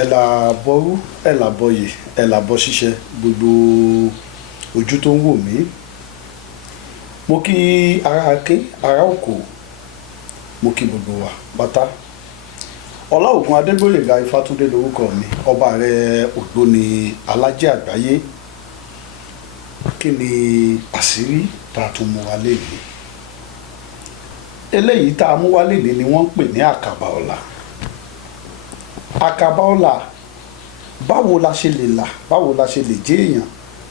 ẹ̀làbọ̀rú ẹ̀làbọ̀yè ẹ̀làbọ̀ ṣiṣẹ́ gbogbo ojú tó ń wò mí. Mo kí ará ake ará òkò, mo kí gbogbo wa pátá. Ọláògùn Adégbóyèga Ifátúndé lórúkọ mi, ọba ààrẹ ògbóni alájẹ àgbáyé. Kí ni àṣírí tá a tún mú wá lénìí? Eléyìí tá a mú wá lénìí ni wọ́n ń pè ní àkàbà ọ̀la. Àkàbà ọ̀la, báwo la ṣe lè là, báwo la ṣe lè jẹ́ èèyàn,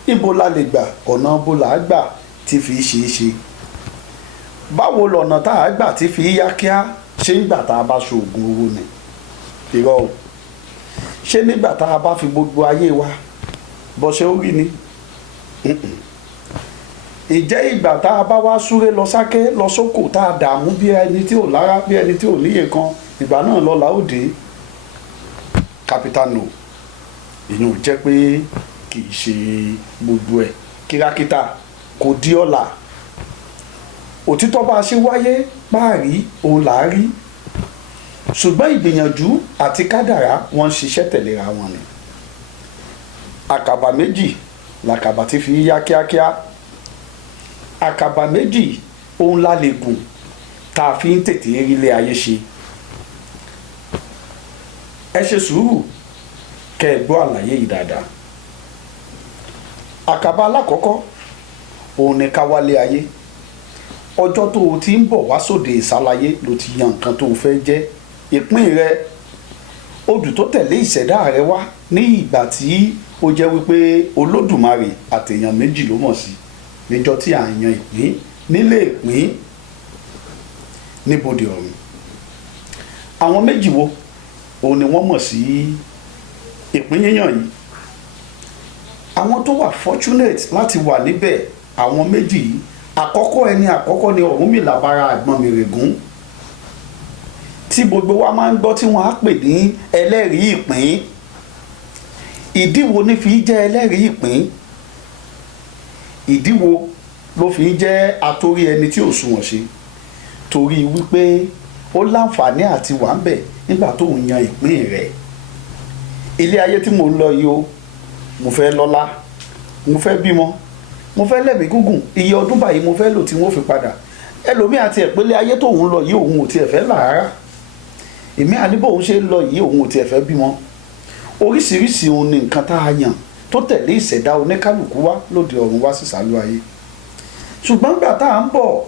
ibo la lè gbà, ọ̀nà ibo là á gbà tí fi ṣe é ṣe. Báwo lọ̀nà tá a gbà tí fi yá kíá, ṣé nígbà tá a bá ṣoògùn owó ni? Irọ́ o. Ṣé nígbà tá a bá fi gbogbo ayé wa bọ́ ṣe ó rí ni? Ìjẹ́ ìgbà tá a bá wá súré lọ sáké lọ sóko tá a dààmú bí ẹni tí ò lára, bí ẹni tí ò níye kan, ìgbà náà lọ́la ó dé? Capital no. Ìyẹn ò jẹ́ pé kì í ṣe gbogbo ẹ̀ kírákítà kò di ọ̀la. Òtítọ́ bá a ṣe wáyé páàrí òun là á rí, ṣùgbọ́n ìgbìyànjú àti kádàrá wọ́n ń ṣiṣẹ́ tẹ̀léra wọn ni. Àkàbà méjì làkàbà tí fi yá kíákíá. Àkàbà méjì òun la lè gùn tá a fi ń tètè rí ilé ayé ṣe. Ẹ ṣe sùúrù kẹ́ ẹ gbọ́ àlàyé yìí dáadáa. Àkàbà alákọ̀ọ́kọ́ òun ni ká wálé ayé. Ọjọ́ tó o ti ń bọ̀ wá sóde ìsálayé ló ti yan nǹkan tó o fẹ́ jẹ́. Ìpín rẹ, odù tó tẹ̀lé ìṣẹ̀dá rẹ wá ní ìgbà tí ó jẹ́ wípé Olódùmarè àtèèyàn méjì ló mọ̀ sí níjọ́ tí à ń yan ìpín nílé ìpín níbodè ọ̀run. Àwọn méjì wo òun ni wọ́n mọ̀ sí ìpín yíyàn yìí. Àwọn tó wà fortunate láti wà níbẹ̀, àwọn méjì yìí. Àkọ́kọ́ ẹni àkọ́kọ́ ni Ọ̀rúnmìlà bára àgbọn mèrègún, tí gbogbo wa máa ń gbọ́ tí wọ́n á pè ní ẹlẹ́rìí ìpín. Ìdí wo ni fi jẹ́ ẹlẹ́rìí ìpín? Ìdí wo ló fi jẹ́ atórí ẹni tí ò sunwọ̀n ṣe? Torí wípé ó láǹfààní àti wà ń bẹ̀ nígbà tó ń yan ìpín rẹ̀. Ilé ayé tí mo ń lọ yìí o, mo fẹ́ lọ́lá, mo fẹ́ bímọ, mo fẹ́ lẹ́mìí gúngùn, iye ọdún báyìí mo fẹ́ lò tí wọ́n fi padà. Ẹlòmíì àti ẹ̀pẹ́lẹ́ ayé tó ń lọ yìí òun ò tiẹ̀ fẹ́ là rárá. Èmi àníbò òun ṣe ń lọ yìí òun ò tiẹ̀ fẹ́ bímọ. Oríṣiríṣi òun ni nǹkan tá a yàn tó tẹ̀lé ìṣẹ̀dá oníkálùkù wá lóde ọ̀run wá sísàlú ayé. Ṣùgbọ́n nígbà tá à ń bọ̀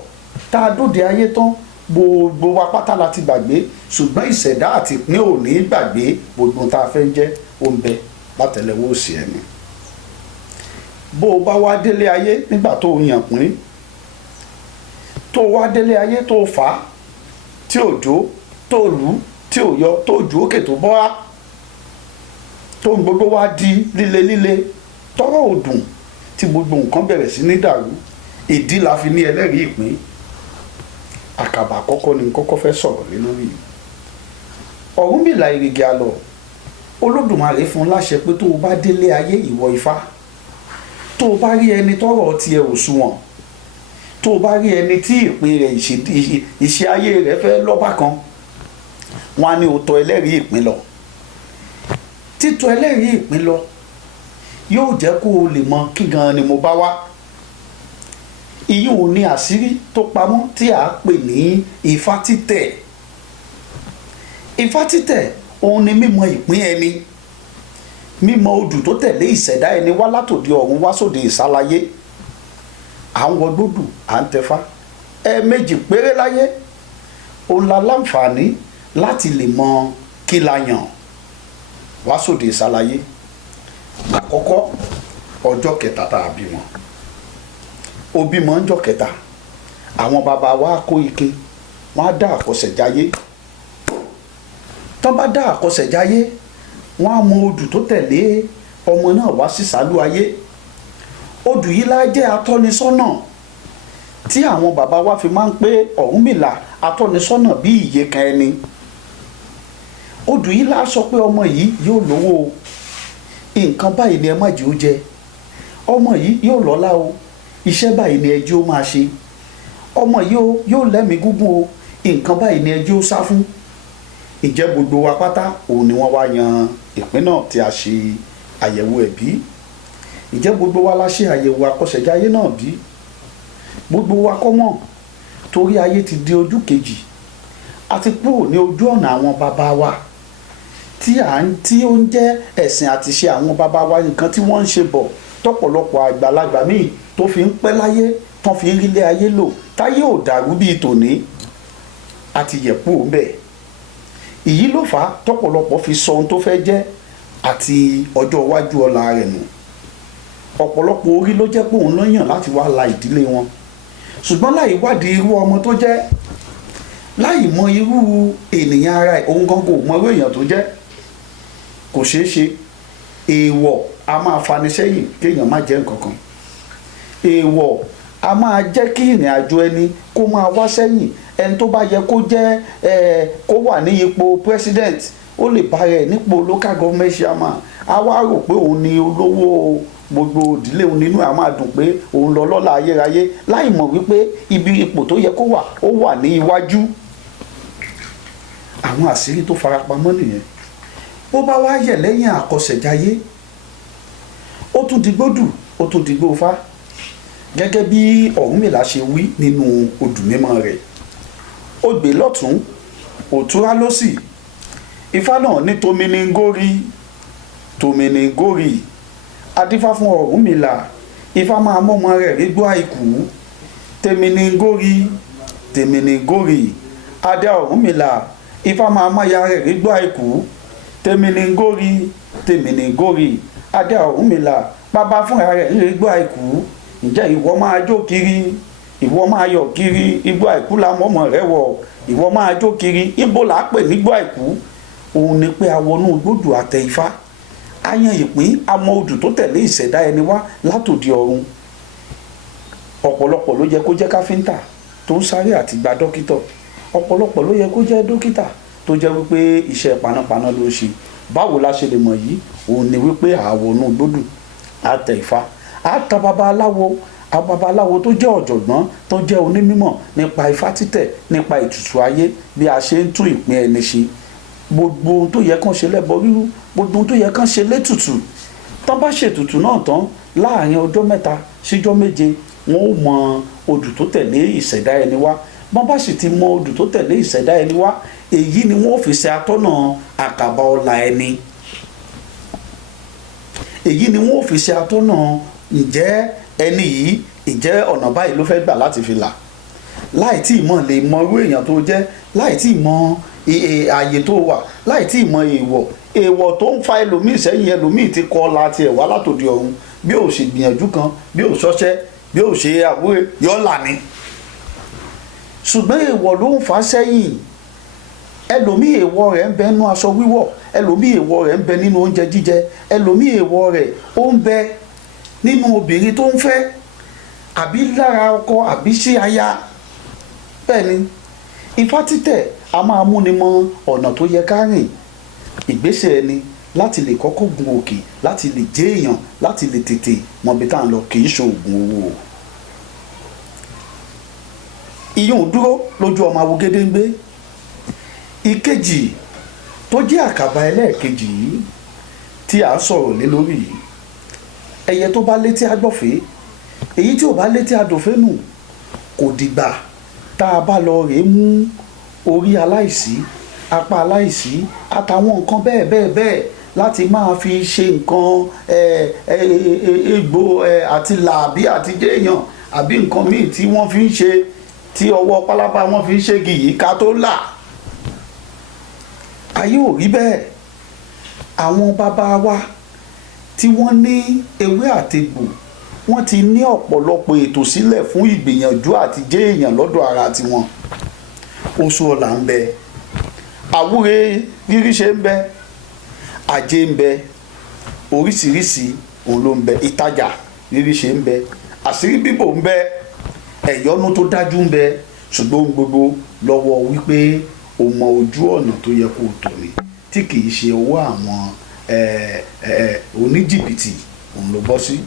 tá a dóde ayé tán, gbogbo wa pátá la ti gbàgbé, ṣùgbọ́n ìṣẹ̀dá àti ìpín ò ní gbàgbé gbogbo tá a fẹ́ jẹ́ ó ń bẹ látẹ̀lẹ́wọ́ òsì ẹni. Bó o bá wá délé ayé nígbà tó o yàn pín, tó o wá délé ayé tó o fà á tí ò jó, tó o lù ú tí ò yọ, tó o ju òkè tó bọ́ á, tó ń gbogbo wá di líle líle, tọ́rọ̀ ò dùn, tí gbogbo nǹkan bẹ̀rẹ̀ sí ní dàrú. Ìdí la fi ní ẹlẹ́rìí ìpín. Àkàbà àkọ́kọ́ ni kọ́kọ́ fẹ́ sọ̀rọ̀ lé lórí. Ọ̀rúnmìlà ìrìgì àlọ́, Olódùmarè fún láṣẹ pé tó o bá délé ayé ìwọ Ifá, tó o bá rí ẹni tọ́rọ̀ tiẹ̀ ò sunwọ̀n, tó o bá rí ẹni tí ìpín rẹ̀ ìṣe ayé rẹ̀ fẹ́ lọ́bà kan, wọ́n á ní o tọ̀ ẹlẹ́rìí ìpín lọ. Títọ̀ ẹlẹ́rìí ìpín lọ yóò jẹ́ kó o lè mọ kí gan ni mo bá wá. Ìyún ni àṣírí tó pamọ́ tí a pè ní Ifá títẹ̀. Ifá títẹ̀ òun ni mímọ̀ ìpín ẹni, mímọ̀ odù tó tẹ̀lé ìṣẹ̀dá ẹni wá látòde ọ̀run wá sóde ìsálayé. À ń wọgbódù, à ń tẹfá. Ẹ̀ẹ̀mejì péré láyé òun la láǹfààní láti lè mọ kí la yàn wá sóde ìsálayé. Àkọ́kọ́, ọjọ́ kẹta tá a bímọ. Ó bímọ ńjọ́ kẹta, àwọn bàbá wa kó ike, wọ́n á dá àkọsẹ̀jáyé. Tán bá dá àkọsẹ̀jáyé, wọ́n á mọ odù tó tẹ̀lé ọmọ náà wá sísàlú ayé. Odù yìí lá jẹ́ atọ́nisọ́nà tí àwọn bàbá wa fi máa ń pé Ọ̀rúnmìlà atọ́nisọ́nà bí ìyè kan ẹni. Odù yìí lá sọ pé ọmọ yìí yóò lówó o, nǹkan báyìí ni ẹ má jẹ́ ó jẹ, ọmọ yìí yóò lọ́lá o, iṣẹ́ báyìí ni ẹ jẹ́ ó máa ṣe, ọmọ yìí yóò lẹ́mìí gúngùn o, nǹkan báyìí ni ẹ jẹ́ ó sá fún. ìjẹ́ gbogbo wa pátá òun ni wọ́n wá yan ìpín náà tí a ṣe àyẹ̀wò ẹ̀ bí? ìjẹ́ gbogbo wa la ṣe àyẹ̀wò àkọsẹ̀jáyé náà bí? gbogbo wa kọ́ mọ̀, torí ayé ti di ojú kejì, àti kúrò ní ojú ọ̀nà àwọn bàbá wa tí ó ń jẹ́ ẹ̀sìn àti ṣe àwọn bàbá wa, nǹkan tí wọ́n ń ṣe bọ̀ tọ́pọ̀lọpọ̀ àgbàlagbà míì tó fi ń pẹ́ láyé, tán fi ń rílé ayé lò, táyé ò dàrú bíi tòní, àti yẹ̀pù bẹ́ẹ̀. èyí ló fà á tọ́pọ̀lọpọ̀ fi sọ ohun tó fẹ́ jẹ́ àti ọjọ́ iwájú ọ̀la rẹ̀ nù. ọ̀pọ̀lọpọ̀ orí ló jẹ́ pé òun ló yàn láti wá la ìdílé wọn, ṣùgbọ́n láì wádìí irú ọmọ tó jẹ́, láì mọ irú ènìyàn ara ẹ̀, òun gangan ò mọ irú èèyàn tó jẹ́, kò ṣeé ṣe. èèwọ̀ a máa fani sẹ́yìn kéèyàn má jẹ́ nǹkan kan. èèwọ̀ a máa jẹ́ kí ìrìn àjò ẹni kó máa wá sẹ́yìn. ẹni tó bá yẹ kó jẹ́ kó wà ní ipò president, ó lè bá rẹ̀ nípò local government chairman, a wá rò pé òun ni olówó gbogbo ìdílé òun, nínú ẹ̀ máa dùn pé òun lọ lọ́lá ayérayé, láì mọ̀ wípé ibi ipò tó yẹ kó wà ó wà ní iwájú. àwọn àṣírí tó farapamọ́ nìyẹn. bó bá wá yẹ̀ lẹ́yìn àkọsẹ̀jáyé, ó tún di gbódù, ó tún di gbófá, gẹ́gẹ́ bí Ọ̀rúnmìlà ṣe wí nínú odù mímọ́ rẹ̀. ó gbé lọ́tún, òtúrá lósì. Ifá náà ní tominingórí, tominingórí. adífá fún Ọ̀rúnmìlà, Ifá máa mọ́mọ rẹ̀ rígbó àìkú. tèminingórí, tèminingórí. adé Ọ̀rúnmìlà, Ifá máa mọ́ya rẹ̀ rígbó àìkú. tèminingórí, tèminingórí. adé Ọ̀rúnmìlà, bàbá fúnra rẹ̀ ń rígbó àìkú. ǹjẹ́ ìwọ máa jó kiri, ìwọ máa yọ̀ kiri, igbó àìkú la mọ́mọ́ rẹ̀ wọ̀, ìwọ máa jó kiri, ibo là á pè nígbó àìkú. òun ni pé awọnú gbódù àtẹ Ifá, a yan ìpín, a mọ odù tó tẹ̀lé ìṣẹ̀dá ẹni wá látòdì ọ̀run. ọ̀pọ̀lọpọ̀ ló yẹ kó jẹ́ káfíńtà tó ń sáré àti gba dókítà, ọ̀pọ̀lọpọ̀ ló yẹ kó jẹ́ dókítà tó jẹ́ wípé iṣẹ́ panápaná ló ń ṣe. báwo la ṣe lè mọ̀ yìí? òun ni wípé àwọnú gbódù àtẹ Ifá, àtà babaláwo, àwọn babaláwo tó jẹ́ ọ̀jọ̀gbọ́n, tó jẹ́ onímọ̀ nípa Ifá títẹ̀, nípa ètùtù ayé, bí a ṣe ń tún ìpín ẹni ṣe. gbogbo ohun tó yẹ kán ṣe lẹ́bọ rírú, gbogbo ohun tó yẹ kán ṣe létùtù, tán bá ṣètùtù náà tán, láàrin ọjọ́ 3 síjọ́ 7 wọn ó mọ odù tó tẹ̀lé ìṣẹ̀dá ẹni wá. bọ́n bá sì ti mọ odù tó tẹ̀lé ìṣẹ̀dá ẹni wá, èyí ni wọ́n fi ṣe atọ́nà àkàbà ọlà ẹni. èyí ni wọ́n fi ṣe atọ́nà ǹjẹ́ ẹni yìí, ǹjẹ́ ọ̀nà báyìí ló fẹ́ gbà láti fi là, láì tí ì mọ̀ lè mọ irú èèyàn tó jẹ́, láì tí ì mọ ààyè tó wà, láì tí ì mọ èèwọ̀ tó ń fa ẹlòmíì sẹ́yìn. ẹlòmíì ti kọ́ ọ̀la tiẹ̀ wá látòdì ọ̀run, bí ò ṣe gbìyànjú kan, bí ò ṣọṣẹ́, bí ò ṣe àwúrẹ́ yọ́ọ̀là ni. ṣùgbọ́n èèwọ̀ ló ń fa sẹ́yìn. ẹlòmíì èèwọ̀ rẹ̀ ń bẹ nínú aṣọ wíwọ̀, ẹlòmíì èèwọ̀ rẹ̀ ń bẹ nínú oúnjẹ jíjẹ, ẹlòmíì èèwọ̀ rẹ̀ ó ń bẹ nínú obìnrin tó ń fẹ́, àbí lára ọkọ, àbí sí aya. bẹ́ẹ̀ ni Ifá títẹ̀ a máa múni mọ ọ̀nà tó yẹ ká rìn, ìgbésẹ̀ ẹni láti lè kọ́kọ́ gun òkè, láti lè jẹ́ èèyàn, láti lè tètè mọ ibi tá à ń lọ, kì í ṣe oògùn owó. ìyún dúró lójú ọmọ Awogedengbe. ìkejì tó jẹ́ àkàbà ẹlẹ́ẹ̀kejì yìí tí a sọ̀rọ̀ lé lórí yìí, ẹyẹ tó bá létí agbọ̀fẹ́, èyí tí ò bá létí adòfẹ́ nù. kò dìgbà tá a bá lọ rèé mú orí aláìsí, apá aláìsí, àtàwọn nǹkan bẹ́ẹ̀ bẹ́ẹ̀ bẹ́ẹ̀ láti máa fi ṣe nǹkan egbò àti làbí àti jẹ́yàn, àbí nǹkan míì tí wọ́n fi ń ṣe, tí ọwọ́ pálábá wọn fi ń ṣégi yìí ká tó là. ayé ò rí bẹ́ẹ̀. àwọn bàbá wa tí wọ́n ní ewé àtegbò, wọ́n ti ní ọ̀pọ̀lọpọ̀ ètò sílẹ̀ fún ìgbìyànjú àti jẹ́ èèyàn lọ́dọ̀ ara tiwọn. oṣù ọ̀la ń bẹ, àwúre rírí ṣe ń bẹ, àjẹ́ ń bẹ, oríṣiríṣi òun ló ń bẹ, ìtajà rírí ṣe ń bẹ, àṣírí bíbò ń bẹ, ẹ̀yọ́nú tó dájú ń bẹ. ṣùgbọ́n gbogbo lọ́wọ́ wípé o mọ ojú ọ̀nà tó yẹ kó o tọ̀ ní, tí kì í ṣe owó àwọn oníjìbìtì òun ló bọ́ sí.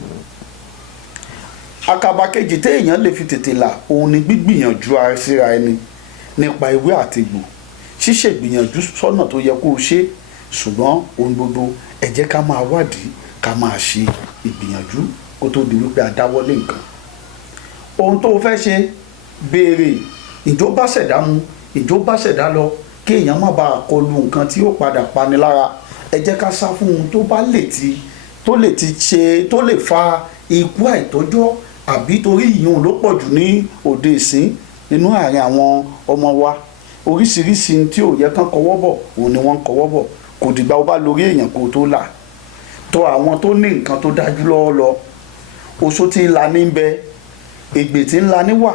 àkàbà kejì téèyàn lè fi tètè là òun ni gbígbìyànjú síra ẹni nípa ewé àtegbò. ṣíṣe gbìyànjú sọ́nà tó yẹ kó o ṣe, ṣùgbọ́n ohun gbogbo ẹ jẹ́ ká máa wádìí, ká máa ṣe ìgbìyànjú kó tó di wípé a dáwọ́lé nǹkan. Ohun tó o fẹ́ ṣe, béèrè ìjó bá ṣẹ̀dá mu, ìjó bá ṣẹ̀dá lọ, kí èèyàn má bàa kọlu nǹkan tí ó padà pani lára. Ẹ jẹ́ ká sá fún ohun tó lè fa ikú àìtọ́jọ́, àbí torí ìyún ló pọ̀ jù ní òde ìsín inú àárín àwọn ọmọ wa. Oríṣiríṣi tí ò yẹ kán kọwọ́ bọ̀ òun ni wọ́n ń kọwọ́ bọ̀. Kò dìgbà ó bá lórí èèyàn kó tó là. Tọ̀ àwọn tó ní nǹkan tó dájú lọ́wọ́ lọ. Oṣó tí ń la ní bẹ, ègbè tí ń la ní wà.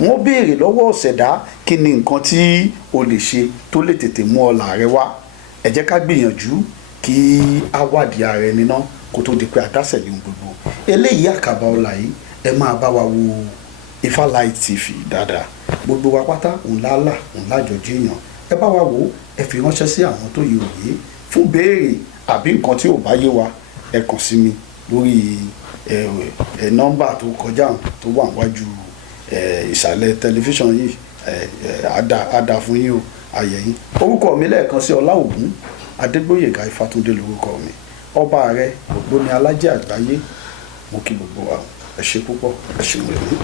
Wọ́n béèrè lọ́wọ́ ọ̀ṣẹ̀dá kí ni nǹkan tí o lè ṣe tó lè tètè mú ọlà rẹ wá. Ẹ jẹ́ ká gbìyànjú kí a wádìí ara ẹni náà kó tó di pé a dásẹ̀ lé ohun gbogbo. Eléyìí àkàbà ọlà yìí, ẹ máa bá wa wo Ifalight TV dáadáa. Gbogbo wa pátá òun lálà òun lájọjú èèyàn. Ẹ bá wa wò, ẹ fi ránṣẹ́ sí àwọn tó yẹ òye fún béèrè àbí nǹkan tí ò bá yé wa. Ẹ kàn sí mi lórí nọ́mbà tó kọjá tó wà níwájú ìsàlẹ̀ tẹlifíṣàn yìí. Àdá fún yín o, ayẹ yín. Orúkọ mi lẹ́ẹ̀kan sí Ọláògún Adégbóyèga Ifátúndé lórúkọ mi. Ọba ààrẹ Ògbóni Alájẹ àgbáyé. Mo kí gbogbo wa, ẹ ṣé púpọ̀, ẹ ṣé mo lè mú.